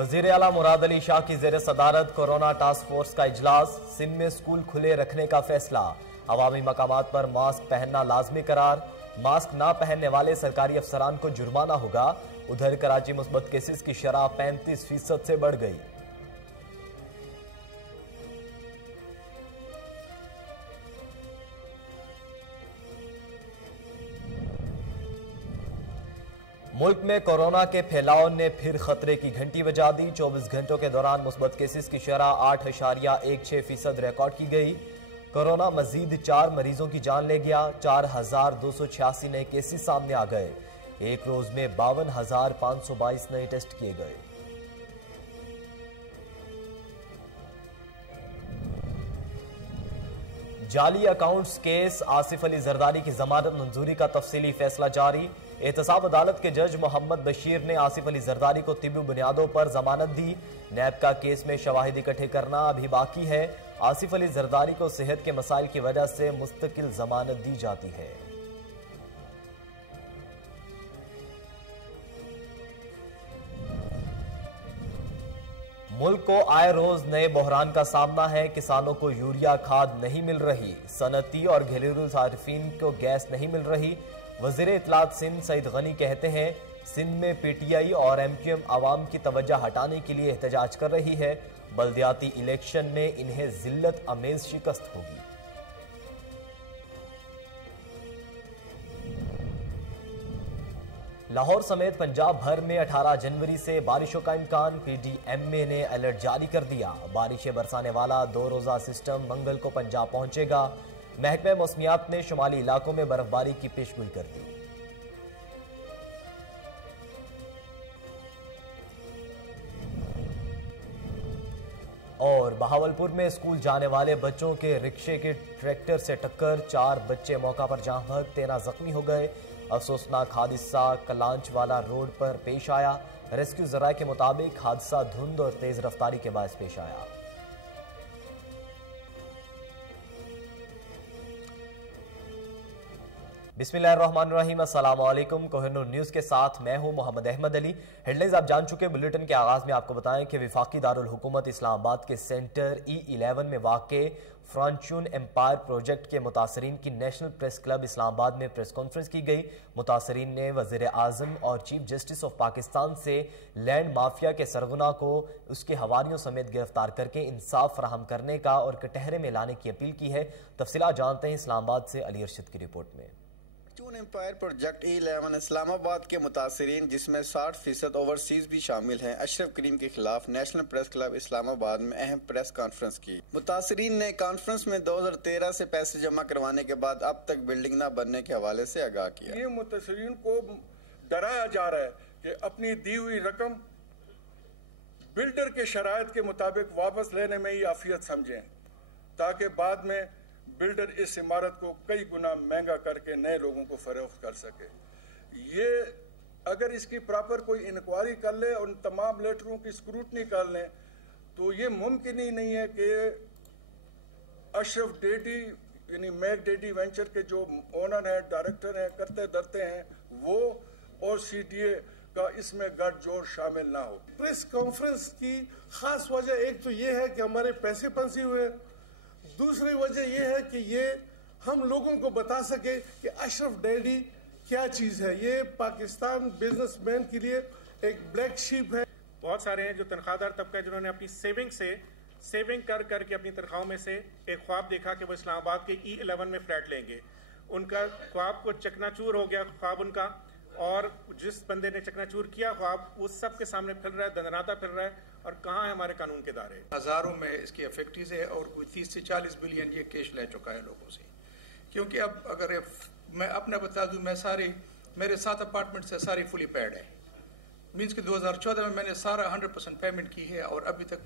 وزیر اعلیٰ مراد علی شاہ کی زیر صدارت کورونا ٹاسک فورس کا اجلاس، سندھ میں اسکول کھلے رکھنے کا فیصلہ، عوامی مقامات پر ماسک پہننا لازمی قرار، ماسک نہ پہننے والے سرکاری افسران کو جرمانہ ہوگا۔ ادھر کراچی مثبت کیسز کی شرح 35% سے بڑھ گئی۔ ملک میں کورونا کے پھیلاؤ نے پھر خطرے کی گھنٹی بجا دی۔ 24 گھنٹوں کے دوران مثبت کیسز کی شرح 8.16% ریکارڈ کی گئی۔ کورونا مزید 4 مریضوں کی جان لے گیا۔ 4286 نئے کیسز سامنے آ گئے۔ ایک روز میں 52,522 نئے ٹیسٹ کیے گئے۔ جعلی اکاؤنٹس کیس، آصف علی زرداری کی ضمانت منظوری کا تفصیلی فیصلہ جاری۔ احتساب عدالت کے جج محمد بشیر نے آصف علی زرداری کو طبی بنیادوں پر ضمانت دی۔ نیب کا کیس میں شواہد اکٹھے کرنا ابھی باقی ہے۔ آصف علی زرداری کو صحت کے مسائل کی وجہ سے مستقل ضمانت دی جاتی ہے۔ ملک کو آئے روز نئے بحران کا سامنا ہے۔ کسانوں کو یوریا کھاد نہیں مل رہی، صنعتی اور گھریلو صارفین کو گیس نہیں مل رہی۔ وزیر اطلاعات سندھ سعید غنی کہتے ہیں سندھ میں پی ٹی آئی اور ایم کیو ایم عوام کی توجہ ہٹانے کے لیے احتجاج کر رہی ہے۔ بلدیاتی الیکشن میں انہیں ذلت امیز شکست ہوگی۔ لاہور سمیت پنجاب بھر میں 18 جنوری سے بارشوں کا امکان۔ پی ڈی ایم اے نے الرٹ جاری کر دیا۔ بارشیں برسانے والا 2 روزہ سسٹم منگل کو پنجاب پہنچے گا۔ محکمہ موسمیات نے شمالی علاقوں میں برف باری کی پیشگوئی کر دی۔ اور بہاولپور میں اسکول جانے والے بچوں کے رکشے کے ٹریکٹر سے ٹکر، 4 بچے موقع پر جاں بحق، 13 زخمی ہو گئے۔ افسوسناک حادثہ کلانچ والا روڈ پر پیش آیا۔ ریسکیو ذرائع کے مطابق حادثہ دھند اور تیز رفتاری کے باعث پیش آیا۔ بسم اللہ الرحمن الرحیم، السلام علیکم۔ کوہنور نیوز کے ساتھ میں ہوں محمد احمد علی۔ ہیڈ لائنز آپ جان چکے۔ بلیٹن کے آغاز میں آپ کو بتائیں کہ وفاقی دارالحکومت اسلام آباد کے سینٹر E11 میں واقع فرانچون امپائر پروجیکٹ کے متاثرین کی نیشنل پریس کلب اسلام آباد میں پریس کانفرنس کی گئی۔ متاثرین نے وزیر اعظم اور چیف جسٹس آف پاکستان سے لینڈ مافیا کے سرغنہ کو اس کے حواریوں سمیت گرفتار کر کے انصاف فراہم کرنے کا اور کٹہرے میں لانے کی اپیل کی ہے۔ تفصیلات جانتے ہیں اسلام آباد سے علی ارشد کی رپورٹ میں۔ فرانچون امپائر پروجیکٹ E11 اسلام آباد کے متاثرین جس میں 60% اوورسیز بھی شامل ہیں، اشرف کریم کے خلاف نیشنل پریس کلب اسلام آباد میں اہم پریس کانفرنس کی۔ متاثرین نے کانفرنس میں 2013 سے پیسے جمع کروانے کے بعد اب تک بلڈنگ نہ بننے کے حوالے سے آگاہ کیا۔ یہ متاثرین کو ڈرایا جا رہا ہے کہ اپنی دی ہوئی رقم بلڈر کے شرائط کے مطابق واپس لینے میں ہی عافیت سمجھیں، تاکہ بعد میں بلڈر اس عمارت کو کئی گنا مہنگا کر کے نئے لوگوں کو فروخت کر سکے۔ یہ اگر اس کی پراپر کوئی انکوائری کر لے اور ان تمام لیٹروں کی اسکروٹنی کر لیں تو یہ ممکن ہی نہیں ہے کہ اشرف ڈیڈی یعنی میک ڈیڈی وینچر کے جو اونر ہیں، ڈائریکٹر ہیں، کرتے درتے ہیں، وہ اور سی ڈی اے کا اس میں گٹھ جوڑ شامل نہ ہو۔ پریس کانفرنس کی خاص وجہ ایک تو یہ ہے کہ ہمارے پیسے پھنسے ہوئے، دوسری وجہ یہ ہے کہ یہ ہم لوگوں کو بتا سکے کہ اشرف ڈیڈی کیا چیز ہے۔ یہ پاکستان بزنس مین کے لیے ایک بلیک شیپ ہے۔ بہت سارے ہیں جو تنخواہ دار طبقہ ہے جنہوں نے اپنی سیونگ کر کے اپنی تنخواہوں میں سے ایک خواب دیکھا کہ وہ اسلام آباد کے E11 میں فلیٹ لیں گے۔ ان کا خواب کو چکنا چور ہو گیا خواب ان کا، اور جس بندے نے چکنا چور کیا خواب وہ سب کے سامنے پھیل رہا ہے، دندناتا پھر رہا ہے، اور کہاں ہے ہمارے قانون کے دائرے۔ ہزاروں میں اس کی افیکٹیز ہے اور کوئی 30 سے 40 بلین یہ کیش لے چکا ہے لوگوں سے۔ کیونکہ اب اگر میں اپنا بتا دوں، میرے 7 اپارٹمنٹ سے ساری فلی پیڈ ہے، مینس کہ 2014 میں نے سارا 100% پیمنٹ کی ہے، اور ابھی تک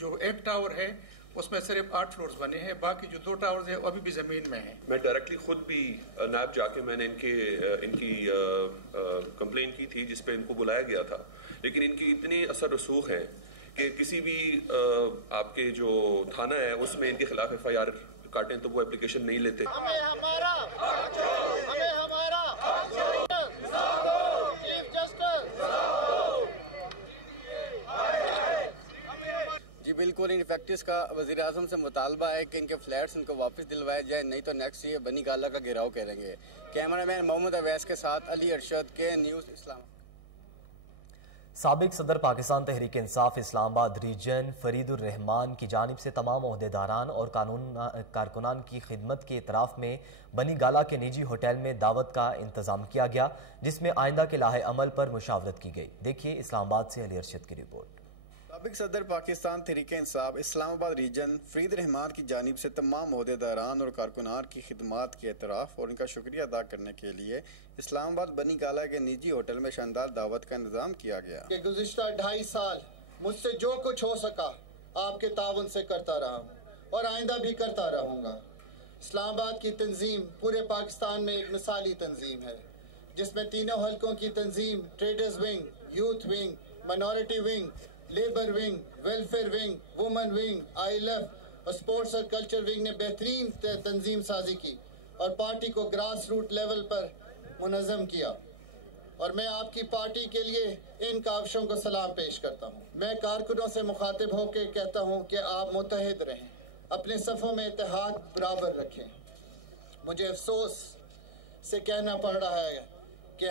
جو ایک ٹاور ہے اس میں صرف 8 فلورز بنے ہیں، باقی جو 2 ٹاورز ہیں وہ ابھی بھی زمین میں ہیں۔ میں ڈائریکٹلی خود بھی نیب جا کے میں نے ان کی کمپلین کی تھی، جس پہ ان کو بلایا گیا تھا، لیکن ان کی اتنی اثر رسوخ ہے کہ کسی بھی آپ کے جو تھانہ ہے اس میں ان کے خلاف FIR کاٹیں تو وہ اپلیکیشن نہیں لیتے۔ چیف جسٹس بالکل ان فیکٹریز کا وزیر اعظم سے مطالبہ ہے کہ ان کے فلیٹس ان کو واپس دلوائے جائے، نہیں تو نیکسٹ یہ بنی گالہ کا گھیراؤ کریں گے۔ کیمرہ مین محمد اویس کے ساتھ علی ارشد کے نیوز اسلام۔ سابق صدر پاکستان تحریک انصاف اسلام آباد ریجن فرید الرحمان کی جانب سے تمام عہدیداران اور کارکنان کی خدمت کے اعتراف میں بنی گالہ کے نجی ہوٹل میں دعوت کا انتظام کیا گیا، جس میں آئندہ کے لاہے عمل پر مشاورت کی گئی۔ دیکھیے اسلام آباد سے علی ارشد کی رپورٹ۔ سابق صدر پاکستان تحریک انصاف اسلام آباد ریجن فرید الرحمان کی جانب سے تمام عہدیداران اور کارکنان کی خدمات کے اعتراف اور ان کا شکریہ ادا کرنے کے لیے اسلام آباد بنی گالہ کے نجی ہوٹل میں شاندار دعوت کا انتظام کیا گیا۔ کہ گزشتہ 2.5 سال مجھ سے جو کچھ ہو سکا آپ کے تعاون سے کرتا رہا ہوں اور آئندہ بھی کرتا رہوں گا۔ اسلام آباد کی تنظیم پورے پاکستان میں ایک مثالی تنظیم ہے، جس میں تینوں حلقوں کی تنظیم traders wing, youth wing, minority wing, labour wing, welfare wing, women wing, ILF اور سپورٹس اور کلچر ونگ نے بہترین تنظیم سازی کی اور پارٹی کو گراس روٹ لیول پر منظم کیا، اور میں آپ کی پارٹی کے لیے ان کاوشوں کو سلام پیش کرتا ہوں۔ میں کارکنوں سے مخاطب ہو کے کہتا ہوں کہ آپ متحد رہیں، اپنے صفوں میں اتحاد برابر رکھیں۔ مجھے افسوس سے کہنا پڑ رہا ہے کہ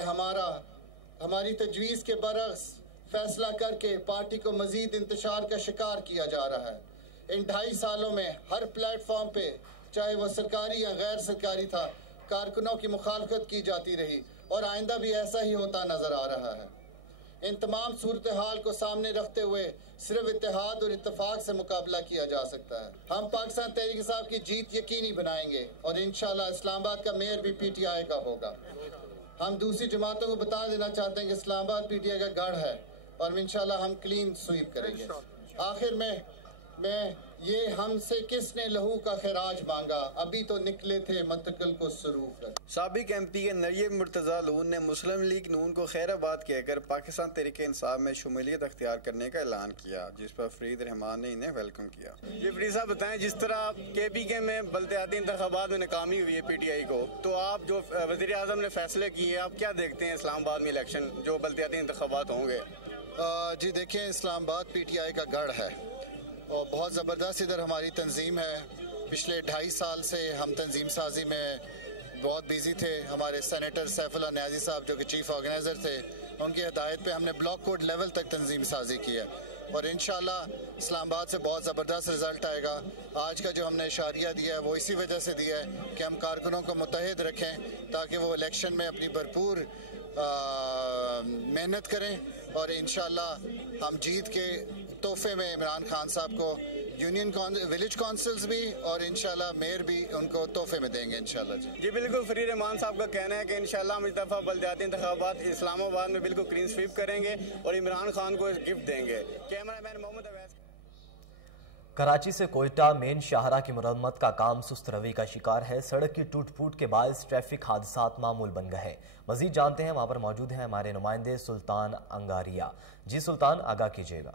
ہماری تجویز کے برعکس فیصلہ کر کے پارٹی کو مزید انتشار کا شکار کیا جا رہا ہے۔ ان 2.5 سالوں میں ہر پلیٹ فارم پہ، چاہے وہ سرکاری یا غیر سرکاری تھا، کارکنوں کی مخالفت کی جاتی رہی اور آئندہ بھی ایسا ہی ہوتا نظر آ رہا ہے۔ ان تمام صورتحال کو سامنے رکھتے ہوئے صرف اتحاد اور اتفاق سے مقابلہ کیا جا سکتا ہے۔ ہم پاکستان تحریک صاحب کی جیت یقینی بنائیں گے اور انشاءاللہ اسلام آباد کا میئر بھی PTI کا ہوگا۔ ہم دوسری جماعتوں کو بتا دینا چاہتے ہیں کہ اسلام آباد PTI کا گڑھ ہے اور انشاءاللہ ہم کلین سویپ کریں گے۔ آخر میں یہ ہم سے کس نے لہو کا خراج مانگا، ابھی تو نکلے تھے منتقل کو سروف کر۔ سابق MP نریب مرتضیٰ لون نے مسلم لیگ نون کو خیر آباد کہہ کر پاکستان تحریک انصاف میں شمولیت اختیار کرنے کا اعلان کیا، جس پر فرید الرحمان نے انہیں ویلکم کیا۔ جی فرید صاحب بتائیں، جس طرح KPK میں بلدیاتی انتخابات میں ناکامی ہوئی ہے PTI کو، تو آپ جو وزیر اعظم نے فیصلے کیے، آپ کیا دیکھتے ہیں اسلام آباد میں الیکشن جو بلدیاتی انتخابات ہوں گے؟ جی دیکھیں، اسلام آباد PTI کا گڑھ ہے اور بہت زبردست ادھر ہماری تنظیم ہے۔ پچھلے 2.5 سال سے ہم تنظیم سازی میں بہت بیزی تھے۔ ہمارے سینیٹر سیف اللہ نیازی صاحب جو کہ چیف آرگنائزر تھے، ان کی ہدایت پہ ہم نے بلاک کوڈ لیول تک تنظیم سازی کی ہے اور انشاءاللہ اسلام آباد سے بہت زبردست رزلٹ آئے گا۔ آج کا جو ہم نے اشاریہ دیا ہے وہ اسی وجہ سے دیا ہے کہ ہم کارکنوں کو متحد رکھیں تاکہ وہ الیکشن میں اپنی بھرپور محنت کریں اور انشاءاللہ ہم جیت کے تحفے میں عمران خان صاحب کو یونین ولیج کونسلز بھی اور انشاءاللہ میئر بھی ان کو تحفے میں دیں گے انشاءاللہ۔ جی بالکل، فرید الرحمان صاحب کا کہنا ہے کہ انشاءاللہ ہم اس دفعہ بلدیاتی انتخابات اسلام آباد میں بالکل کلین سویپ کریں گے اور عمران خان کو گفٹ دیں گے۔ کیمرہ مین محمد اویس۔ کراچی سے کوئٹہ مین شاہراہ کی مرمت کا کام سست روی کا شکار ہے۔ سڑک کی ٹوٹ پھوٹ کے باعث ٹریفک حادثات معمول بن گئے ہیں۔ مزید جانتے ہیں، وہاں پر موجود ہیں ہمارے نمائندے سلطان انگاریہ۔ جی سلطان، آگاہ کیجیے گا۔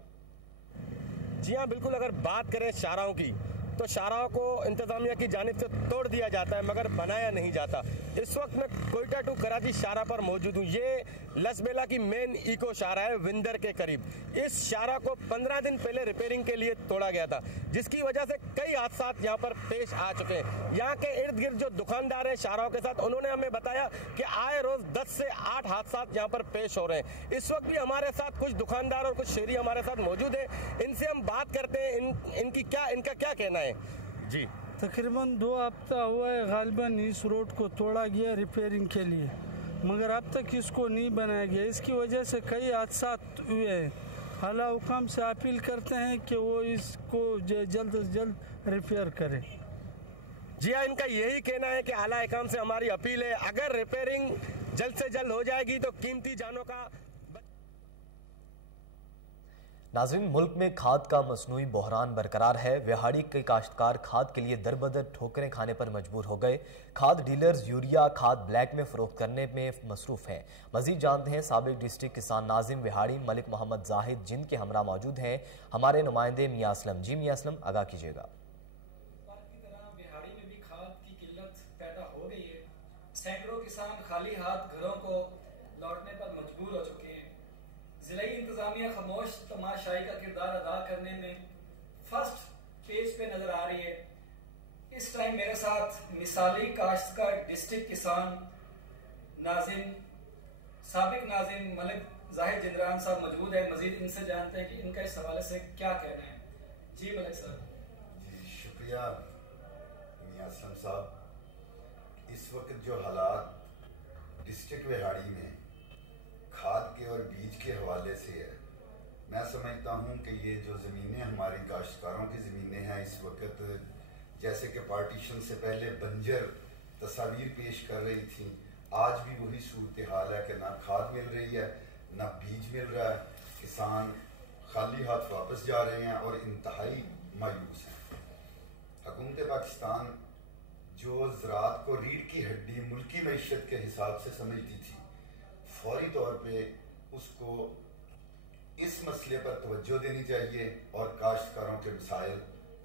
جی ہاں بالکل، اگر بات کریں شاہراہوں کی تو شاہراہوں کو انتظامیہ کی جانب سے توڑ دیا جاتا ہے مگر بنایا نہیں جاتا۔ اس وقت میں کوئٹہ ٹو کراچی شاہراہ پر موجود ہوں۔ یہ لسبیلا کی مین ایکو شاہراہ ہے، وندر کے قریب۔ اس شاہراہ کو 15 دن پہلے ریپیئرنگ کے لیے توڑا گیا تھا، جس کی وجہ سے کئی حادثات یہاں پر پیش آ چکے ہیں۔ یہاں کے ارد گرد جو دکاندار ہیں شاہراہوں کے ساتھ، انہوں نے ہمیں بتایا کہ آئے روز 10 سے 8 حادثات یہاں پر پیش ہو رہے ہیں۔ اس وقت بھی ہمارے ساتھ کچھ دکاندار اور کچھ شہری ہمارے ساتھ موجود ہیں، ان سے ہم بات کرتے ہیں ان کا کیا کہنا ہے۔ جی تقریباً 2 ہفتہ ہوا ہے غالباً اس روڈ کو توڑا گیا ریپیئرنگ کے لیے، مگر اب تک اس کو نہیں بنایا گیا۔ اس کی وجہ سے کئی حادثات ہوئے ہیں۔ اعلیٰ حکام سے اپیل کرتے ہیں کہ وہ اس کو جلد از جلد ریپیئر کرے۔ جی ہاں، ان کا یہی کہنا ہے کہ اعلیٰ حکام سے ہماری اپیل ہے، اگر ریپیئرنگ جلد سے جلد ہو جائے گی تو قیمتی جانوں کا۔ ناظرین، ملک میں کھاد کا مصنوعی بحران برقرار ہے۔ وہاڑی کے کاشتکار کھاد کے لیے در بدر ٹھوکریں کھانے پر مجبور ہو گئے۔ کھاد ڈیلرز یوریا کھاد بلیک میں فروخت کرنے میں مصروف ہیں۔ مزید جانتے ہیں سابق ڈسٹرکٹ کسان ناظم وہاڑی ملک محمد زاہد، جن کے ہمراہ موجود ہیں ہمارے نمائندے میاں اسلم۔ جی میاں اسلم، آگاہ کیجیے گا۔ وہاڑی میں بھی کھاد کی قلت پیدا ہو گئی ہے۔ سینکڑوں کسان خالی ہاتھ گھروں کو لوٹنے پر مجبور ہو چکے ہیں۔ ضلعی انتظامیہ خاموش تماشائی کا کردار ادا کرنے میں फर्स्ट पेज पे नजर आ रही है। इस टाइम मेरे साथ मिसाली काश्तकार डिस्ट्रिक्ट किसान नाजिम साबिक नाजिम मलिक जाहिद जिंदरान साहब मौजूद है। मजीद इनसे जानते हैं कि इनका इस हवाले से क्या कहना है। जी मलिक साहब। जी शुक्रिया मियां असलम साहब। इस वक्त जो हालात डिस्ट्रिक्ट विहाड़ी में खाद के और बीज के हवाले से है, मैं समझता हूँ कि ये जो ज़मीनें हमारी काश्तकारों की ज़मीनें हैं इस वक्त जैसे कि पार्टीशन से पहले बंजर तस्वीर पेश कर रही थी, आज भी वही सूरत हाल है कि ना खाद मिल रही है ना बीज मिल रहा है। किसान खाली हाथ वापस जा रहे हैं और इंतहाई मायूस हैं। हुकूमत पाकिस्तान जो ज़राअत को रीढ़ की हड्डी मुल्की मईशत के हिसाब से समझती थी, फौरी तौर पे उसको इस मसले पर तवज्जो देनी चाहिए और काश्तकारों के मसाइल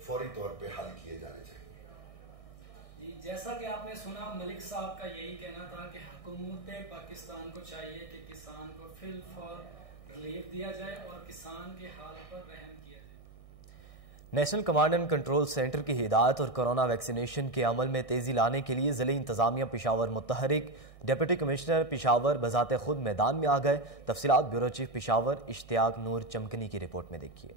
फौरी तौर पे हल किए जाने चाहिए। जी जैसा कि आपने सुना, मलिक साहब का यही कहना था कि हुकूमत पाकिस्तान को चाहिए कि किसान को फिल फॉर रिलीफ दिया जाए और किसान के हाल पर रहम किया जाए। National command and control centre की हिदायत और कोरोना वैक्सीनेशन के अमल में तेजी लाने के लिए ज़िले इंतजामिया पेशावर मुतहरिक डिप्टी कमिश्नर पेशावर बजाते खुद मैदान में आ गए। तफसीलात ब्यूरो चीफ पेशावर इश्तियाक नूर चमकनी की रिपोर्ट में देखिए।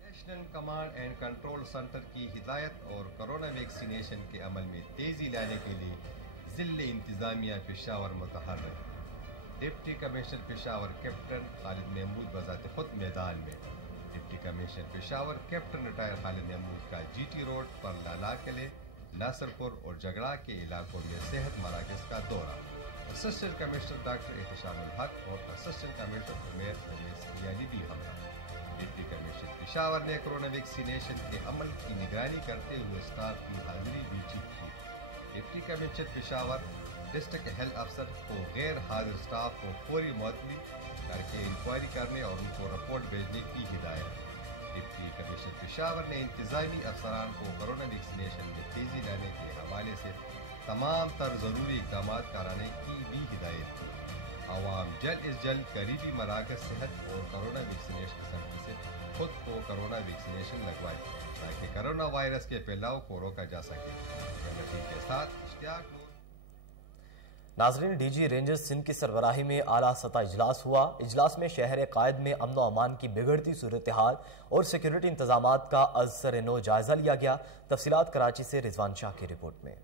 National command and control centre की हिदायत और कोरोना वैक्सीनेशन के अमल में तेजी लाने के लिए ज़िले इंतजामिया पेशावर मुतहरिक deputy commissioner Peshawar captain Khalid Mahmood बजाते खुद मैदान में। Deputy commissioner Peshawar captain retire Khalid Mahmood का GT रोड पर लाला किले, नासरपुर और जगड़ा के इलाकों में सेहत मराकज़ का दौरा। असिस्टेंट कमिश्नर डॉक्टर एहतशामुल हक और असिस्टेंट कमिश्नर उमेर सियाली भी हमरा। डिप्टी कमिश्नर पेशावर ने कोरोना वैक्सीनेशन के अमल की निगरानी करते हुए स्टाफ की हाजिरी भी चेक की। Deputy commissioner Peshawar district health अफसर को गैर हाजिर स्टाफ को फौरी मुअत्तली करके इंक्वायरी करने और उनको रिपोर्ट भेजने की हिदायत। डिप्टी कमिश्नर पेशावर ने इंतजामी अफसरान को कोरोना वैक्सीनेशन में तेजी लाने के हवाले से तमाम तर ज़रूरी इक़दाम कराने की भी हिदायत की। आवाम जल्द अज जल्द करीबी मराकज़ सेहत और कोरोना वैक्सीनेशन सेंटर से खुद को कोरोना वैक्सीनेशन लगवाए ताकि कोरोना वायरस के फैलाव को रोका जा सके। के साथ इश्तियाक नूर। नाजरीन, DG रेंजर्स सिंध की सरबराही में आला सतह इजलास हुआ। इजलास में शहर कायद में अमन व अमान की बिगड़ती सूरत हाल और सिक्योरिटी इंतजामात का अज़सर नो जायजा लिया गया। तफसीलात कराची से रिजवान शाह की रिपोर्ट में।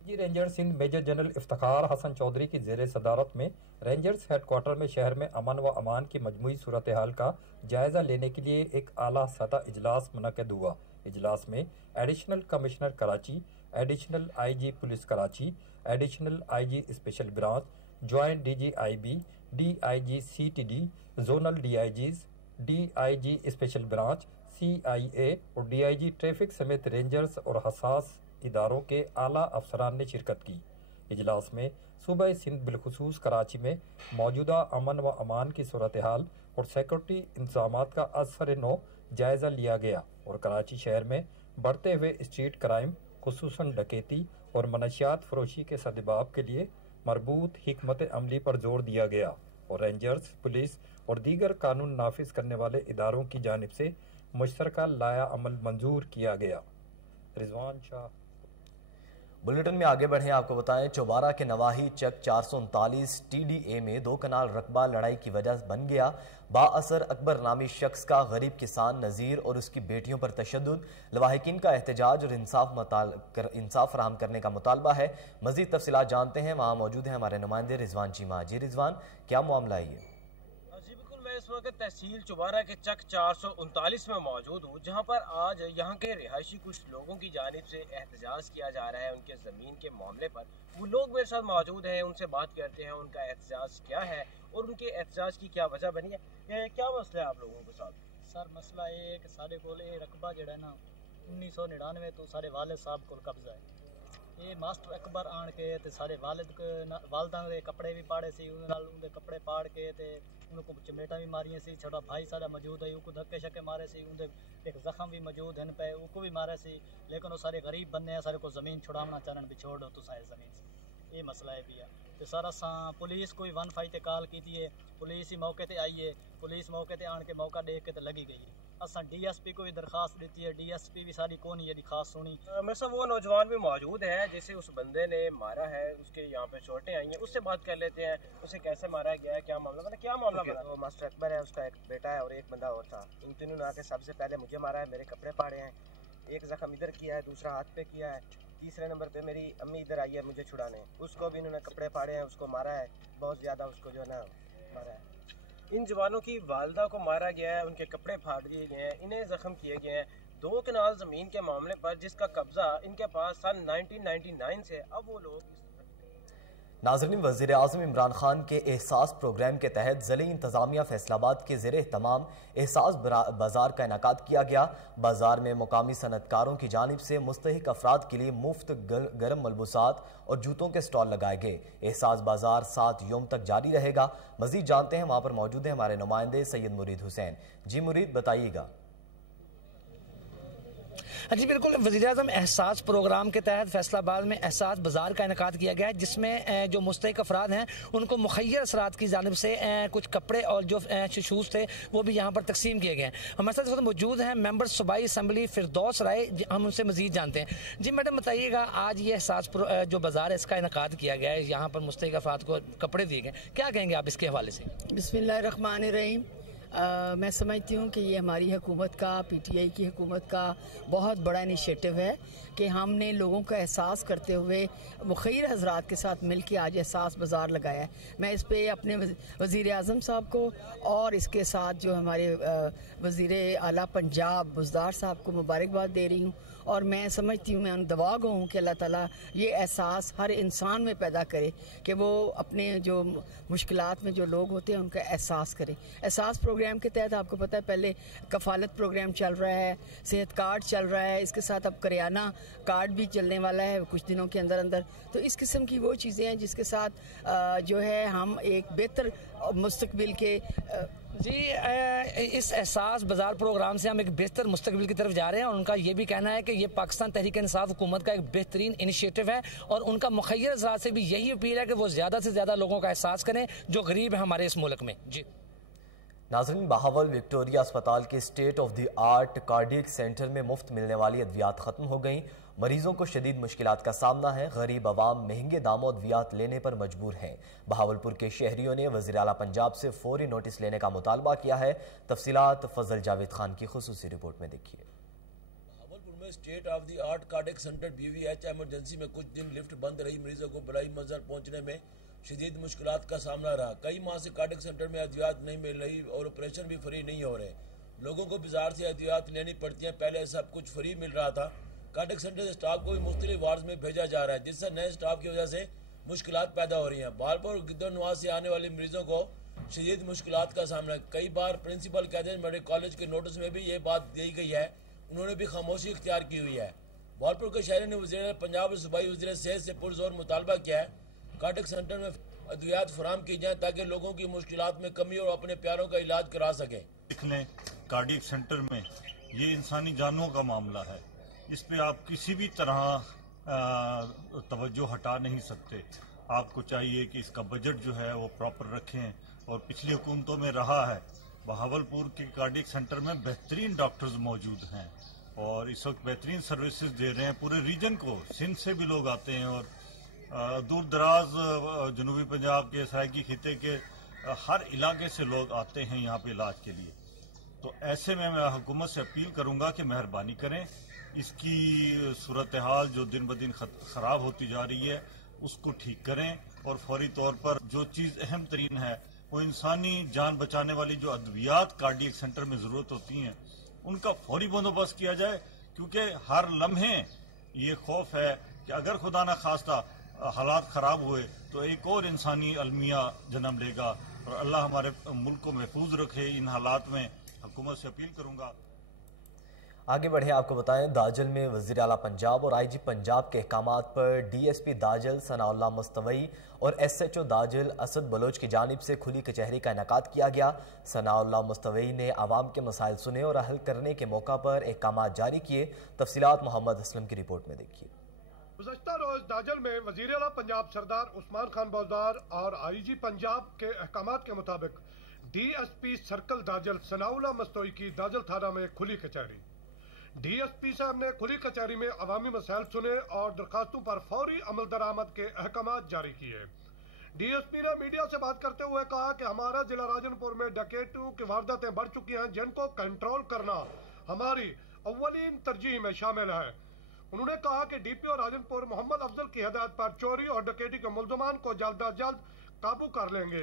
DG rangers Sindh major general Iftikhar Hasan Chaudhry की ज़ेर सदारत में रेंजर्स हेडक्वार्टर में शहर में अमन व अमान की मजमूई सूरत हाल का जायजा लेने के लिए एक आला सतह इजलास मुनक़िद हुआ। इजलास में additional commissioner Karachi, additional IG police Karachi, additional IG special branch, joint DG IB, DIG CTD, zonal DIGs, DIG special branch, CIA और DIG ट्रैफिक समेत रेंजर्स और हसास इदारों के आला अफसरान ने शिरकत की। इजलास में सूबा सिंध बिलखुसूस कराची में मौजूदा अमन व अमान की सूरत हाल और सिक्योरिटी इंतजामात का अज़सर नो जायज़ा लिया गया और कराची शहर में बढ़ते हुए स्ट्रीट क्राइम खुसूसन डकैती और मनशियात फरोशी के सद्भाव के लिए मरबूत हिकमत अमली पर जोर दिया गया और रेंजर्स, पुलिस और दीगर कानून नाफिज करने वाले इदारों की जानिब से मुश्तरका लाया अमल मंजूर किया गया। रिजवान शाह। बुलेटिन में आगे बढ़े, आपको बताएं चौबारा के नवाही चक 439 TDA में 2 कनाल रकबा लड़ाई की वजह बन गया। बाअसर अकबर नामी शख्स का गरीब किसान नज़ीर और उसकी बेटियों पर तशद्दुद, लवाहिकीन का एहतजाज और इंसाफ फराहम करने का मुतालबा है। मज़ीद तफसीलात जानते हैं, वहाँ मौजूद है हमारे नुमाइंदे रिजवान चीमा। जी रिजवान, क्या मामला है ये? इस वक्त तहसील चौबारा के चक 439 में मौजूद हूँ, जहाँ पर आज यहाँ के रिहायशी कुछ लोगों की जानिब से एहतजाज किया जा रहा है उनके ज़मीन के मामले पर। वो लोग मेरे साथ मौजूद हैं, उनसे बात करते हैं उनका एहतजाज क्या है और उनके एहतजाज की क्या वजह बनी है। क्या मसला है आप लोगों के साथ? सर मसला ये है कि साढ़े को रकबा जड़ा ना 1999 तो साढ़े वालिद साहब को कब्जा है। ये मास्टर अकबर आन के ते साढ़े वालदा के कपड़े भी पाड़े सी, उनके कपड़े पाड़ के ते उनको चमेटा भी मारिया सी। छोटा भाई सारा मौजूद है, उनको धक्के शक्के मारे सी, उनके एक जख्म भी मौजूद हैं पे, उनको भी मारे सी। लेकिन वो सारे गरीब बंदे हैं, सारे को ज़मीन छुड़ावना चाहन भी छोड़ दो तो सारे ज़मीन से ये मसला है भी तो सारा पुलिस कोई 15 ते कॉल की है, पुलिस ही मौके ते आई है, पुलिस मौके ते आन के मौका देख के तो लगी गई है। असा DSP को भी दरखास्त देती है, DSP भी सारी कौन ही खास सुनी। मेरे साथ वो नौजवान भी मौजूद है जिसे उस बंदे ने मारा है, उसके यहाँ पे चोटें आई हैं, उससे बात कर लेते हैं। उसे कैसे मारा गया है, क्या मामला बना, क्या मामला बना? तो मास्टर अकबर है, उसका एक बेटा है और एक बंदा और था। इन तीनों ने आके सबसे पहले मुझे मारा है, मेरे कपड़े फाड़े हैं, एक जख्म इधर किया है, दूसरा हाथ पे किया है, तीसरे नंबर पे मेरी अम्मी इधर आई है मुझे छुड़ाने, उसको भी इन्होंने कपड़े फाड़े हैं, उसको मारा है बहुत ज़्यादा, उसको जो है ना मारा है। इन जवानों की वालदा को मारा गया है, उनके कपड़े फाड़ दिए गए हैं, इन्हें जख्म किए गए हैं 2 कनाल ज़मीन के मामले पर जिसका कब्जा इनके पास सन 1999 से। अब वो लोग नाज़रीन, वज़ीर आज़म इमरान खान के एहसास प्रोग्राम के तहत ज़िले इंतज़ामिया फैसलाबाद के ज़ेरे एहतमाम एहसास बाज़ार का इनेकाद किया गया। बाज़ार में मुकामी सनतकारों की जानिब से मुस्तहिक अफराद के लिए मुफ्त गर्म मलबूसात और जूतों के स्टॉल लगाए गए। एहसास बाज़ार 7 यूम तक जारी रहेगा। मज़ीद जानते हैं, वहाँ पर मौजूद हैं हमारे नुमाइंदे सैयद मुरीद हुसैन। जी मुरीद, बताइएगा। जी बिल्कुल, वज़ीर-ए-आज़म एहसास प्रोग्राम के तहत फैसलाबाद में एहसास बाज़ार का इनेकाद किया गया है, जिसमें जो मुस्तहिक अफराद हैं उनको मुखय्यर असरात की जानिब से कुछ कपड़े और जो शूज़ थे वो भी यहाँ पर तकसीम किए गए हैं। हमारे साथ इस वक्त मौजूद हैं मेंबर सूबाई असम्बली फिरदौस राय, हम उनसे मज़ीद जानते हैं। जी मैडम, बताइएगा, आज ये एहसास जो बाज़ार है इसका इनेकाद किया गया है, यहाँ पर मुस्तहिक अफराद को कपड़े दिए गए, क्या कहेंगे आप इसके हवाले से? बिस्मिल्लाहिर्रहमानिर्रहीम। मैं समझती हूँ कि ये हमारी हुकूमत का, PTI की हुकूमत का बहुत बड़ा इनिशिएटिव है कि हमने लोगों का एहसास करते हुए मुखय्यर हज़रात के साथ मिल के आज एहसास बाज़ार लगाया है। मैं इस पे अपने वज़ीर आज़म साहब को और इसके साथ जो हमारे वज़ीर आला पंजाब बुज़दार साहब को मुबारकबाद दे रही हूँ, और मैं समझती हूँ, मैं उन दुआ गो हूँ कि अल्लाह ताला ये एहसास हर इंसान में पैदा करे कि वो अपने जो मुश्किलात में जो लोग होते हैं उनका एहसास करें। एहसास प्रोग्राम के तहत आपको पता है पहले कफ़ालत प्रोग्राम चल रहा है, सेहत कार्ड चल रहा है, इसके साथ अब करियाना कार्ड भी चलने वाला है कुछ दिनों के अंदर अंदर। तो इस किस्म की वो चीज़ें हैं जिसके साथ जो है हम एक बेहतर मुस्तकबिल के जी इस एहसास बाज़ार प्रोग्राम से हम एक बेहतर मुस्तकबिल की तरफ जा रहे हैं, और उनका ये भी कहना है कि ये पाकिस्तान तहरीक इंसाफ हुकूमत का एक बेहतरीन इनिशिएटिव है, और उनका मुखय्यर हज़रात से भी यही अपील है कि वो ज़्यादा से ज़्यादा लोगों का एहसास करें जो गरीब है हमारे इस मुल्क में। जी नाज़रीन, बहावल विक्टोरिया अस्पताल के state of the art cardiac centre में मुफ्त मिलने वाली अद्वियात ख़त्म हो गई। मरीजों को शदीद मुश्किलात का सामना है। गरीब आवाम महंगे दामों अद्वियात लेने पर मजबूर हैं। बहावलपुर के शहरियों ने वज़ीर आला पंजाब से फौरी नोटिस लेने का मुतालबा किया है। तफसीलात फजल जावेद खान की खुसूसी रिपोर्ट में देखिए। बहावलपुर में state of the art cardiac centre BVH emergency में कुछ दिन लिफ्ट बंद रही। मरीजों को बलाई मंजर पहुंचने में शदीद मुश्किलात का सामना रहा। कई माह से कार्डियक सेंटर में अद्वियात नहीं मिल रही और ऑपरेशन भी फ्री नहीं हो रहे। लोगों को बाजार से अद्वियात लेनी पड़ती है। पहले सब कुछ फ्री मिल रहा था। कार्डियक सेंटर स्टाफ को भी मुख्तलिफ वार्ड में भेजा जा रहा है, जिससे नए स्टाफ की वजह से मुश्किलात पैदा हो रही हैं। बालपुर गिद्दरनवाज से आने वाले मरीजों को शदीद मुश्किलात का सामना। कई बार प्रिंसिपल कहते हैं, मेडिकल कॉलेज के नोटिस में भी ये बात दी गई है, उन्होंने भी खामोशी इख्तियार की हुई है। बालपुर के शहरी ने वज़ीर पंजाब और सूबाई वज़ीर सेहत से पुरजोर मुतालबा किया है कार्डियक सेंटर में अद्वियात फराहम की जाए ताकि लोगों की मुश्किलात में कमी और अपने प्यारों का इलाज करा सकें। देख लें, कार्डियक सेंटर में ये इंसानी जानों का मामला है, इस पे आप किसी भी तरह तवज्जो हटा नहीं सकते। आपको चाहिए कि इसका बजट जो है वो प्रॉपर रखें, और पिछली हुकूमतों में रहा है। बहावलपुर के कार्डियक सेंटर में बेहतरीन डॉक्टर्स मौजूद हैं और इस वक्त बेहतरीन सर्विसेज दे रहे हैं पूरे रीजन को। सिंध से भी लोग आते हैं और दूर दराज जनूबी पंजाब के सराइकी खिते के हर इलाके से लोग आते हैं यहाँ पे इलाज के लिए। तो ऐसे में मैं हुकूमत से अपील करूँगा कि मेहरबानी करें, इसकी सूरत हाल जो दिन ब दिन ख़राब होती जा रही है उसको ठीक करें, और फौरी तौर पर जो चीज़ अहम तरीन है वो इंसानी जान बचाने वाली जो अद्वियात कार्डियक सेंटर में ज़रूरत होती हैं उनका फौरी बंदोबस्त किया जाए, क्योंकि हर लम्हे ये खौफ है कि अगर खुदा न खास्ता हालात ख़राब हुए तो एक और इंसानी अलमिया जन्म लेगा, और अल्लाह हमारे मुल्क को महफूज रखे। इन हालात में हुकूमत से अपील करूँगा। आगे बढ़े, आपको बताएं, दाजल में वज़ीर आला पंजाब और IG पंजाब के अहकामात पर DSP दाजल सनाउल्लाह मुस्तवई और SHO दाजल असद बलोच की जानिब से खुली कचहरी का इनेकाद किया गया। सनाउल्लाह मुस्तवई ने आवाम के मसाइल सुने और हल करने के मौका पर अहकामात जारी किए। तफसीलात मोहम्मद असलम की रिपोर्ट में देखिए। गुज़श्ता रोज दाजल में वज़ीर आला पंजाब सरदार उस्मान खान बौजार और आईजी पंजाब के अहकामात के मुताबिक DSP सर्कल दाजल सनाउल्लाह मस्तोई की दाजल थाना में खुली कचहरी। DSP साहब ने खुली कचहरी में अवामी मसाइल सुने और दरखास्तों पर फौरी अमल दरामद के अहकामात जारी किए। DSP ने मीडिया से बात करते हुए कहा कि हमारा जिला राजनपुर में डकैतों की वारदातें बढ़ चुकी हैं, जिनको कंट्रोल करना हमारी अव्वलीन तरजीह में शामिल है। उन्होंने कहा कि DPO राजनपुर मोहम्मद अफजल की हिदायत पर चोरी और डकैती के मुल्ज़मान को जल्द अज जल्द काबू कर लेंगे,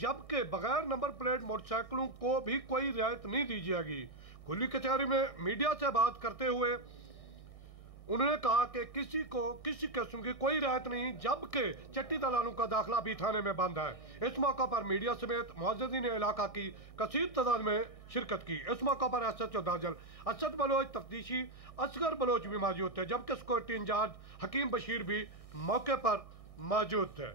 जबकि बगैर नंबर प्लेट मोटरसाइकिलों को भी कोई रियायत नहीं दी जाएगी। खुली कचहरी में मीडिया से बात करते हुए उन्होंने कहा कि किसी किस्म की कोई रियायत नहीं, जबकि चट्टी दलालों का दाखिला भी थाने में बंद है। इस मौका पर मीडिया समेत मुअज़्ज़िज़ीन इलाका की कसीर तादाद में शिरकत की। इस मौका पर SHO दाजल असद बलोच, तफ्तीशी असगर बलोच भी मौजूद थे, जबकि सिक्योरिटी इंचार्ज हकीम बशीर भी मौके पर मौजूद थे।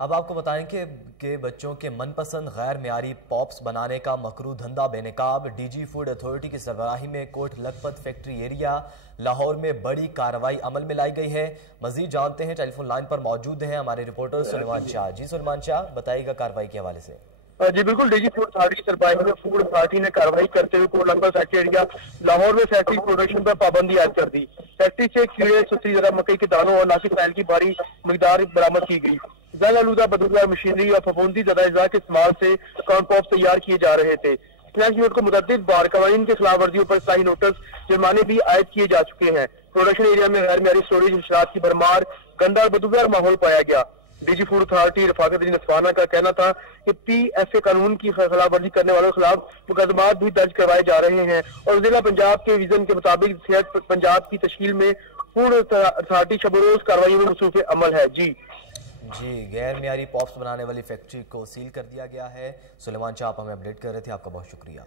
अब आपको बताएं कि बच्चों के मनपसंद गैर मियारी पॉप्स बनाने का मकरू धंधा बेनकाब। DG फूड अथॉरिटी की सरबराही में कोट लखपत फैक्ट्री एरिया लाहौर में बड़ी कार्रवाई अमल में लाई गई है। मजीद जानते हैं, टेलीफोन लाइन पर मौजूद हैं हमारे रिपोर्टर सुलेमान शाह। जी सुलेमान शाह, बताइएगा कार्रवाई के हवाले से। जी बिल्कुल, DG फूड अथॉरिटी की सरबराही में फूड अथॉरिटी ने कार्रवाई करते हुए कोट लखपत फैक्ट्री एरिया लाहौर में फैक्ट्री प्रोडक्शन पर पाबंदी आयद कर दी। फैक्ट्री से कीड़े, सुस्ती जरा मकई के दानों और नासिक ऑयल की भारी मिकदार बरामद की गई। जंग आलूदा बदबूदार मशीनरी और फफूंदी ज़्यादा अज़ा के इस्तेमाल से कॉर्न पॉप्स तैयार किए जा रहे थे। स्नैक्स यूनिट को मुतअद्दिद बार कवानीन के खिलाफ वर्जियों पर इस्लाही नोटिस जुर्माने भी आयद किए जा चुके हैं। प्रोडक्शन एरिया में गैर मियारी स्टोरेज, इंशरात की भरमार, गंदा और बदबूदार माहौल पाया गया। DG फूड अथॉरिटी रफाकतुद्दीन अस्फाना का कहना था कि PFA कानून की खिलाफ वर्जी करने वालों के खिलाफ मुकदमात भी दर्ज करवाए जा रहे हैं और जिला पंजाब के विजन के मुताबिक सेहत पंजाब की तश्कील में फूड अथॉरिटी शब-ओ-रोज कार्रवाई में मसरूफ अमल है। जी गैर मियारी पॉप्स बनाने वाली फैक्ट्री को सील कर दिया गया है। सुलेमान शाह, आप हमें अपडेट कर रहे थे, आपका बहुत शुक्रिया।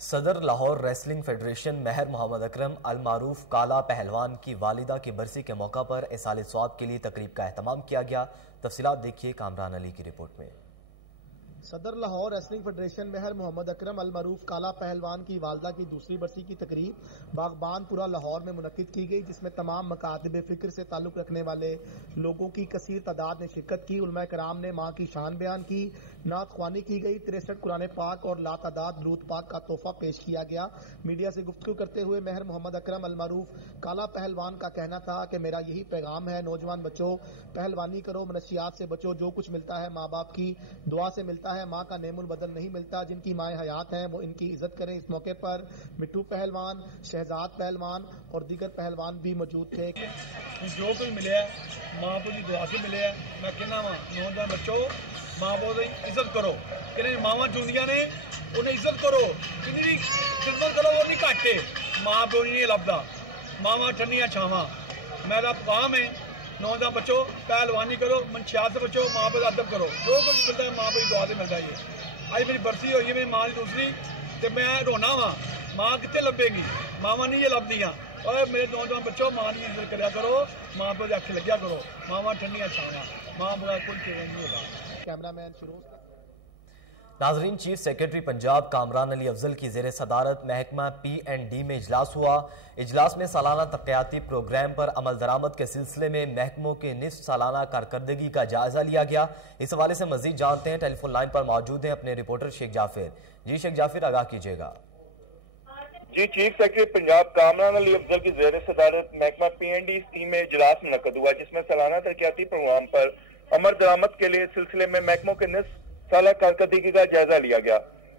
सदर लाहौर रेसलिंग फेडरेशन महर मोहम्मद अकरम अल मारूफ काला पहलवान की वालिदा की बरसी के मौका पर इसाले स्वाब के लिए तकरीब का एहतमाम किया गया। तफसीलात देखिए कामरान अली की रिपोर्ट में। सदर लाहौर रेसलिंग फेडरेशन महर मोहम्मद अकरम अल मारूफ काला पहलवान की वालदा की दूसरी बरसी की तकरीब बागबानपुरा लाहौर में मुनक्किद की गई, जिसमें तमाम मकातब फिक्र से ताल्लुक रखने वाले लोगों की कसीर तादाद ने शिरकत की। उलमा कराम ने माँ की शान बयान की, नात ख्वानी की गई, 63 कुरान पाक और लातादाद दुरूद पाक का तोहफा पेश किया गया। मीडिया से गुफ्तगू करते हुए महर मोहम्मद अकरम अल मारूफ काला पहलवान का कहना था कि मेरा यही पैगाम है, नौजवान बच्चों पहलवानी करो, मनशियात से बचो। जो कुछ मिलता है माँ बाप की दुआ से मिलता है, माँ का नेमुल बदल नहीं मिलता। जिनकी माएँ हयात हैं वो इनकी इज्जत करें। इस मौके पर मिट्टू पहलवान, शहजाद पहलवान और दीगर पहलवान भी मौजूद थे। जो कुछ मिले माँ बाप की दुआ से मिले, मैं कहना वा नौजवान बच्चों माँ बाप की इज्जत करो, कि मावां चुंदियां ने उन्हें इज्जत करो, किन्नी खिदमत करो, वो नहीं घाटे माँ बाप नहीं लभदा, मावां ठंडियां छावां। मेरा पैगाम है नौजवान बच्चों पहलवानी करो, मनशियात से बचो, माँ बाप का अदब करो। जो कुछ मिलता है माँ बाप की दुआ से मिलता है। आज मेरी बरसी हुई है मेरी माँ की दूसरी, तो मैं रोना वा माँ कितने लभेगी, मावां नहीं ये लभदियां। और मेरे नौजवान बच्चों माँ की इज्जत करा करो, माँ बाप के अख लग्या करो, मावां ठंडियां छावां, माँ बाप का कोई चेंज नहीं होगा। कैमरामैन शुरू। नाजरीन, चीफ सेक्रेटरी पंजाब कामरान अली अफजल की ज़ेर सदारत महकमा P&D में इजलास हुआ। इजलास में सालाना तरक्याती प्रोग्राम पर अमल दरामद के सिलसिले में महकमों के निस्फ सालाना कारकर्दगी का जायजा लिया गया। इस हवाले से मजीद जानते हैं, टेलीफोन लाइन पर मौजूद हैं अपने रिपोर्टर शेख जाफिर। जी शेख जाफिर, आगाह कीजिएगा। जी, चीफ सेक्रेटरी पंजाब कामरान अली अफजल की ज़ेर सदारत महकमा P&D टीम में इजलास मुनक्कद हुआ, जिसमें सालाना तरक्याती प्रोग्राम पर अमल दरामद के लिए सिलसिले में महकमों के निस्फ साला कारकर्दगी का जायजा लिया गया।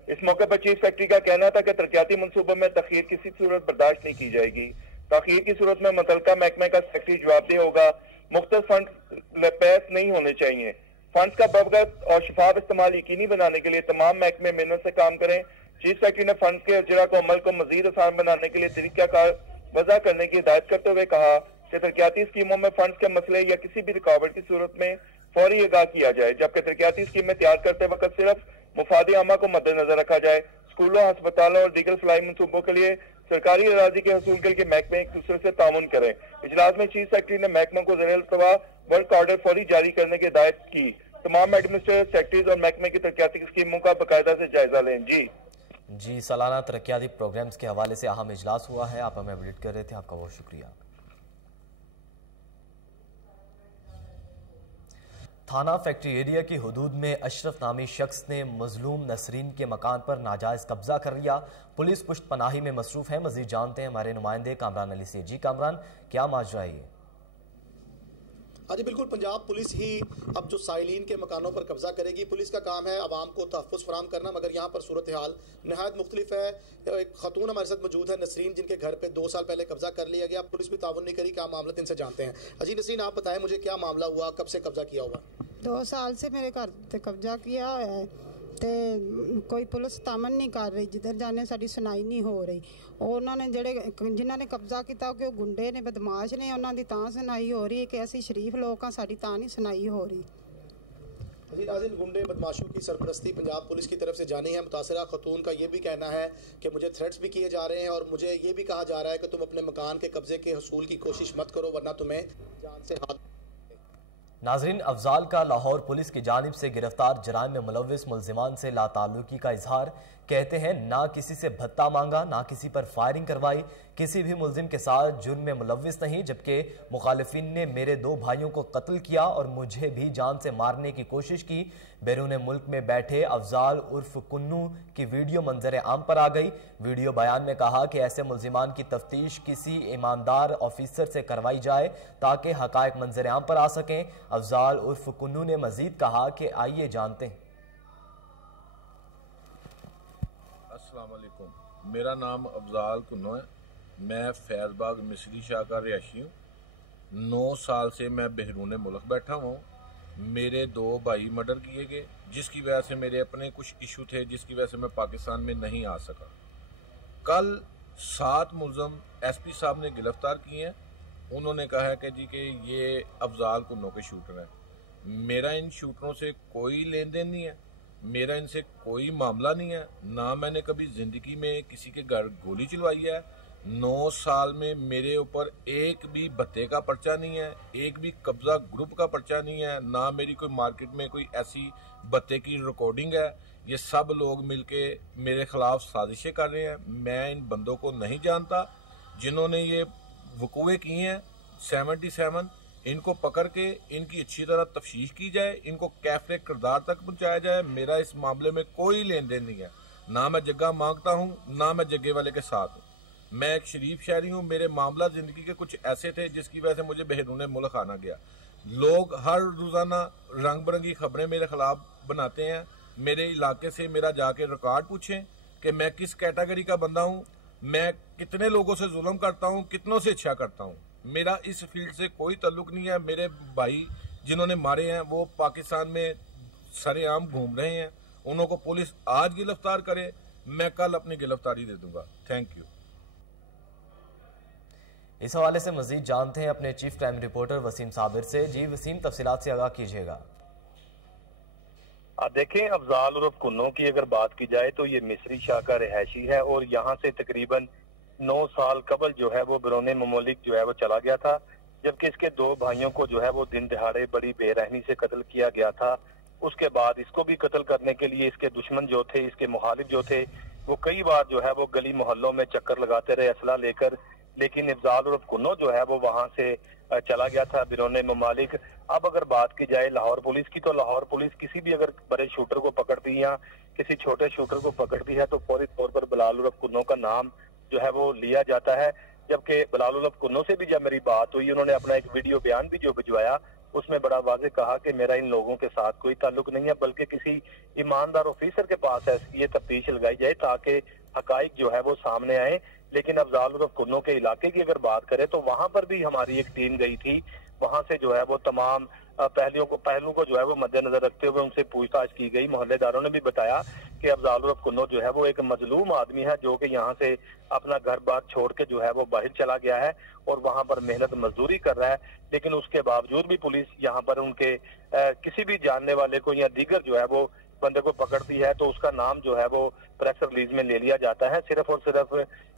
इस मौके पर चीफ सेक्रेटरी का कहना था कि तरक्याती मनसूबों में तखीर किसी सूरत बर्दाश्त नहीं की जाएगी। तखीर की सूरत में मुतल्लिका महकमे का सेक्रेटरी जवाबदेह होगा। मुख्तलिफ फंड पैस नहीं होने चाहिए। फंड्स का बगैर और शफाफ इस्तेमाल यकीनी बनाने के लिए तमाम महकमे मेहनत से काम करें। चीफ सेक्रेटरी ने फंड्स के अजरा को अमल को मजीद आसान बनाने के लिए तरीकाकार वज़ा करने की हिदायत करते हुए कहा कि तरक्याती स्कीमों में फंड्स के मसले या किसी भी रुकावट की सूरत में फौरी आगाह किया जाए, जबकि तरक्याती स्कीमें तैयार करते वक्त सिर्फ मुफाद आमा को मद्देनजर रखा जाए। स्कूलों, अस्पतालों और दीगर फलाई मनसूबों के लिए सरकारी अराजी के हसूल के लिए महकमे एक दूसरे से तामुन करें। इजलास में चीफ सेक्रेटरी ने महकमों को ज़ेर-ए-इल्तवा वर्क ऑर्डर फौरी जारी करने की हिदायत की। तमाम एडमिनिस्ट्रेटिव सेक्रेटरीज और महकमे की तरक्याती स्कीमों का बाकायदा से जायजा लें। जी जी, सालाना तरक्याती प्रोग्राम्स के हवाले से अहम इजलास हुआ है, आप हमें अपडेट कर रहे थे, आपका बहुत शुक्रिया। थाना फैक्ट्री एरिया की हुदूद में अशरफ नामी शख्स ने मजलूम नसरीन के मकान पर नाजायज कब्जा कर लिया। पुलिस पुश्त पनाही में मसरूफ है। मजीद जानते हैं हमारे नुमाइंदे कामरान अली से। जी कामरान, क्या माजरा है ये? हाँ जी बिल्कुल, पंजाब पुलिस ही अब जो साइलिन के मकानों पर कब्जा करेगी। पुलिस का काम है आवाम को तहफ़्फ़ुज़ फराहम करना, मगर यहाँ पर सूरत हाल नहायत मुख्तलिफ है। एक खतून हमारे साथ मौजूद है नसरीन, जिनके घर पे 2 साल पहले कब्जा कर लिया गया। पुलिस भी ताउन नहीं करी, क्या मामला इनसे जानते हैं। अजी नसरीन, आप बताएं मुझे क्या मामला हुआ, कब से कब्जा किया हुआ? 2 साल से मेरे घर ते कब्जा किया है ते कोई पुलिस तामन नहीं कर रही, जिधर जाने साड़ी सुनाई नहीं हो रही। उन्होंने जिन्हों ने कब्जा किया कि गुंडे ने, बदमाश ने, उन्होंने तां सुनाई हो रही है कि असी शरीफ लोग हाँ, साड़ी तां नहीं सुनाई हो रही। नाज़रीन, गुंडे बदमाशों की सरपरस्ती पंजाब पुलिस की तरफ से जानी है। मुतासरा खतून का ये भी कहना है कि मुझे थ्रेट्स भी किए जा रहे हैं और मुझे ये भी कहा जा रहा है कि तुम अपने मकान के कब्जे के हसूल की कोशिश मत करो, वरना तुम्हें जान से हाथ। नाजरीन, अफजाल का लाहौर पुलिस की जानिब से गिरफ्तार जराइम में मुलव्विस मुल्जिमान से लाताल्लुकी का इजहार। कहते हैं ना किसी से भत्ता मांगा, ना किसी पर फायरिंग करवाई, किसी भी मुल्जिम के साथ जुर्म में मुलव्विस नहीं, जबकि मुखालिफिन ने मेरे 2 भाइयों को कत्ल किया और मुझे भी जान से मारने की कोशिश की। बैरून मुल्क में बैठे अफजाल उर्फ कुन्नू की वीडियो मंजर आम पर आ गई। वीडियो बयान में कहा कि ऐसे मुल्जिमान की तफ्तीश किसी ईमानदार ऑफिसर से करवाई जाए ताकि हकायक मंजर आम पर आ सकें। अफजाल उर्फ कुन्नू ने मजीद कहा कि आइए जानते हैं। अस्सलाम वालेकुम, मेरा नाम अफजाल कुन्नू है। मैं फैज़बाग मिस्री शाह का रिहायशी हूँ। 9 साल से मैं बहरूने मुल्क बैठा हुआ हूँ। मेरे 2 भाई मर्डर किए गए, जिसकी वजह से मेरे अपने कुछ इशू थे, जिसकी वजह से मैं पाकिस्तान में नहीं आ सका। कल 7 मुल्ज़म एसपी साहब ने गिरफ्तार किए हैं। उन्होंने कहा है कि जी कि ये अफजाल कुन्नू के शूटर हैं। मेरा इन शूटरों से कोई लेन देन नहीं है, मेरा इनसे कोई मामला नहीं है, ना मैंने कभी ज़िंदगी में किसी के घर गोली चलवाई है। 9 साल में मेरे ऊपर एक भी भत्ते का पर्चा नहीं है, एक भी कब्जा ग्रुप का पर्चा नहीं है, ना मेरी कोई मार्केट में कोई ऐसी भत्ते की रिकॉर्डिंग है। ये सब लोग मिलके मेरे खिलाफ साजिशें कर रहे हैं। मैं इन बंदों को नहीं जानता जिन्होंने ये वकूए किए हैं। 77 इनको पकड़ के इनकी अच्छी तरह तफ्तीश की जाए, इनको कैफरे किरदार तक पहुंचाया जाए। मेरा इस मामले में कोई लेन देन नहीं है, ना मैं जगह मांगता हूं, ना मैं जगह वाले के साथ हूं। मैं एक शरीफ शहरी हूं। मेरे मामला जिंदगी के कुछ ऐसे थे जिसकी वजह से मुझे बहरूने मुल्क आना गया। लोग हर रोजाना रंग बिरंगी खबरें मेरे खिलाफ बनाते हैं। मेरे इलाके से मेरा जाके रिकॉर्ड पूछें कि मैं किस कैटेगरी का बंदा हूं, मैं कितने लोगों से जुल्म करता हूं, कितनों से अच्छा करता हूं। मेरा इस फील्ड से कोई ताल्लुक नहीं है। मेरे भाई जिन्होंने मारे हैं वो पाकिस्तान में सरेआम घूम रहे हैं। उन्हों को पुलिस आज गिरफ्तार करे, मैं कल अपनी गिरफ्तारी दे दूंगा। Thank you. इस हवाले से मजीद जानते हैं अपने chief crime reporter Waseem Sabir से। जी वसीम, तफसीलात से आगाह कीजिएगा। देखें, अफजाल उर्फ कुन्नू की अगर बात की जाए तो ये मिस्री शाह का रिहायशी है और यहाँ से तकरीबन 9 साल कबल जो है वो बैरून ममालिक जो है वो चला गया था, जबकि इसके 2 भाइयों को जो है वो दिन दिहाड़े बड़ी बेरहमी से कत्ल किया गया था। उसके बाद इसको भी कत्ल करने के लिए इसके दुश्मन जो थे, इसके मुखालिफ जो थे, वो कई बार जो है वो गली मोहल्लों में चक्कर लगाते रहे असला लेकर, लेकिन अफजाल उर्फ कुन्नू जो है वो वहां से चला गया था बैरून ममालिक। अब अगर बात की जाए लाहौर पुलिस की, तो लाहौर पुलिस किसी भी अगर बड़े शूटर को पकड़ती है या किसी छोटे शूटर को पकड़ती है तो फौरी तौर पर बिलाल उर्फ कुन्नू का नाम जो है वो लिया जाता है। जबकि बिलाल उर्फ कुन्नू से भी जब मेरी बात हुई, उन्होंने अपना एक वीडियो बयान भी जो भिजवाया, उसमें बड़ा वाज़ेह कहा कि मेरा इन लोगों के साथ कोई ताल्लुक नहीं है, बल्कि किसी ईमानदार ऑफिसर के पास है ये तफ्तीश लगाई जाए ताकि हकाइक जो है वो सामने आए। लेकिन अफजाल उर्फ कुन्नू के इलाके की अगर बात करें तो वहां पर भी हमारी एक टीम गई थी। वहां से जो है वो तमाम पहलुओं को जो है वो मद्देनजर रखते हुए उनसे पूछताछ की गई। मोहल्लेदारों ने भी बताया कि अफजाल उर्फ कुन्नू जो है वो एक मजलूम आदमी है जो कि यहाँ से अपना घर बार छोड़ के जो है वो बाहर चला गया है और वहां पर मेहनत मजदूरी कर रहा है। लेकिन उसके बावजूद भी पुलिस यहाँ पर उनके किसी भी जानने वाले को या दीगर जो है वो बंदे को पकड़ती है तो उसका नाम जो है वो प्रेस रिलीज में ले लिया जाता है। सिर्फ और सिर्फ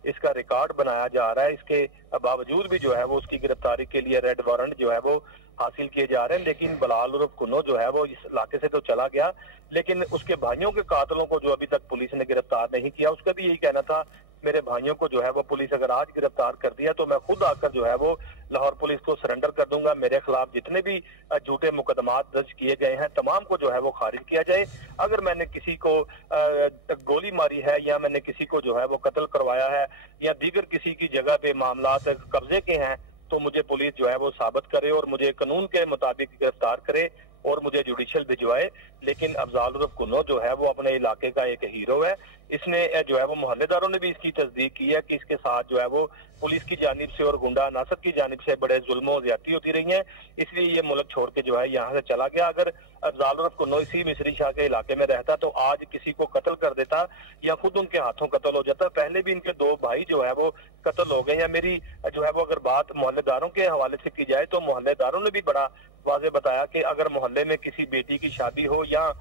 इसका रिकॉर्ड बनाया जा रहा है। इसके बावजूद भी जो है वो उसकी गिरफ्तारी के लिए रेड वारंट जो है वो حاصل کیے جا رہے ہیں، لیکن بلال عرف کنو جو ہے وہ اس علاقے سے تو چلا گیا، لیکن اس کے بھائیوں کے قاتلوں کو جو ابھی تک پولیس نے گرفتار نہیں کیا، اس کا بھی یہی کہنا تھا میرے بھائیوں کو جو ہے وہ پولیس اگر آج گرفتار کر دیا تو میں خود آ کر جو ہے وہ لاہور پولیس کو سرنڈر کر دوں گا، میرے خلاف جتنے بھی جھوٹے مقدمات درج کیے گئے ہیں تمام کو جو ہے وہ خارج کیا جائے، اگر میں نے کسی کو گولی ماری ہے یا میں نے کسی کو جو ہے وہ قتل کروایا ہے یا دیگر کسی کی جگہ پہ معاملات قبضے کے ہیں تو مجھے پولیس جو ہے وہ ثابت کرے اور مجھے قانون کے مطابق گرفتار کرے اور مجھے جوڈیشل بھجوائے۔ لیکن افضال عرف کنو جو ہے وہ اپنے علاقے کا ایک ہیرو ہے، اس نے جو ہے وہ محلے داروں نے بھی اس کی تصدیق کی ہے کہ اس کے ساتھ جو ہے وہ پولیس کی جانب سے اور گنڈا عناصر کی جانب سے بڑے ظلم و زیادتی ہوتی رہی ہیں، اس لیے یہ ملک چھوڑ کے جو ہے یہاں سے چلا گیا۔ اگر افضال عرف کنو اسی مصری شاہ کے علاقے میں رہتا تو آج کسی کو قتل کر دیتا یا خود ان کے ہاتھوں قتل ہو جاتا۔ پہلے بھی ان کے 2 بھائی جو ہے وہ قتل ہو گئے ہیں۔ میری جو ہے وہ اگر بات محلے داروں کے حوالے سے کی جائے تو محلے داروں نے بھی بڑا واضح بتایا کہ اگر محلے میں کسی بیٹی کی شادی ہو یا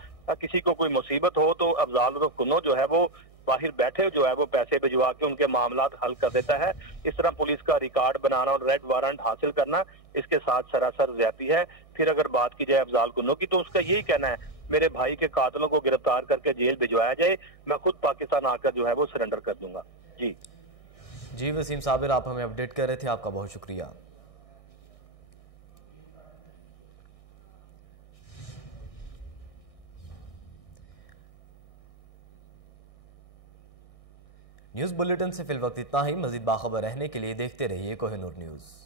کسی کو کوئی مصیبت ہو تو افضال عرف کنو جو ہے وہ باہر بیٹھے جو ہے وہ پیسے بھجوا کے ان کے معاملات حل کر دیتا ہے۔ اس طرح پولیس کا ریکارڈ بنانا اور ریڈ وارنٹ حاصل کرنا اس کے ساتھ سراسر زیادتی ہے۔ پھر اگر بات کی جائے افضال کنو کی تو اس کا یہی کہنا ہے میرے بھائی کے قاتلوں کو گرفتار کر کے جیل بھجوایا جائے، میں خود پاکستان آ کر جو ہے وہ سرنڈر کر دوں گا۔ جی وسیم صابر، آپ ہمیں اپڈیٹ کر رہے تھے، آپ کا بہت شکریہ۔ نیوز بلیٹن سے فی الوقت اتنا ہی، مزید باخبر رہنے کے لیے دیکھتے رہیے کوہ نور نیوز۔